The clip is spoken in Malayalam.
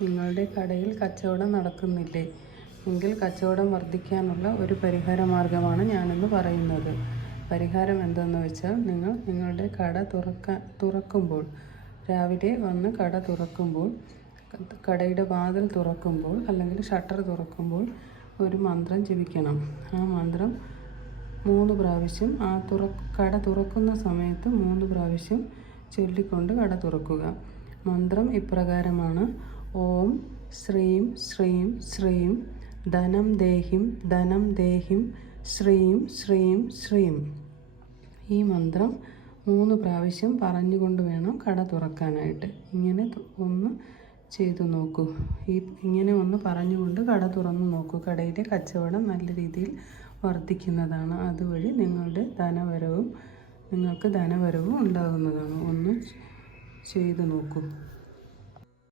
നിങ്ങളുടെ കടയിൽ കച്ചവടം നടക്കുന്നില്ലേ എങ്കിൽ കച്ചവടം വർദ്ധിക്കാനുള്ള ഒരു പരിഹാര മാർഗമാണ് ഞാനിന്ന് പറയുന്നത്. പരിഹാരം എന്തെന്ന് വെച്ചാൽ, നിങ്ങളുടെ കട തുറക്കുമ്പോൾ, രാവിലെ വന്ന് കട തുറക്കുമ്പോൾ, കടയുടെ വാതിൽ തുറക്കുമ്പോൾ അല്ലെങ്കിൽ ഷട്ടർ തുറക്കുമ്പോൾ ഒരു മന്ത്രം ജപിക്കണം. ആ മന്ത്രം 3 പ്രാവശ്യം കട തുറക്കുന്ന സമയത്ത് 3 പ്രാവശ്യം ചൊല്ലിക്കൊണ്ട് കട തുറക്കുക. മന്ത്രം ഇപ്രകാരമാണ്: ഓം ശ്രീം ശ്രീം ശ്രീം ധനം ദേഹിം ധനം ദേഹിം ശ്രീം ശ്രീം ശ്രീം. ഈ മന്ത്രം 3 പ്രാവശ്യം പറഞ്ഞുകൊണ്ട് വേണം കട തുറക്കാനായിട്ട്. ഇങ്ങനെ ഒന്ന് ചെയ്തു നോക്കൂ. ഇങ്ങനെ ഒന്ന് പറഞ്ഞുകൊണ്ട് കട തുറന്നു നോക്കൂ. കടയിലെ കച്ചവടം നല്ല രീതിയിൽ വർദ്ധിക്കുന്നതാണ്. അതുവഴി നിങ്ങൾക്ക് ധനവരവും ഉണ്ടാകുന്നതാണ്. ഒന്ന് ചെയ്തു നോക്കൂ.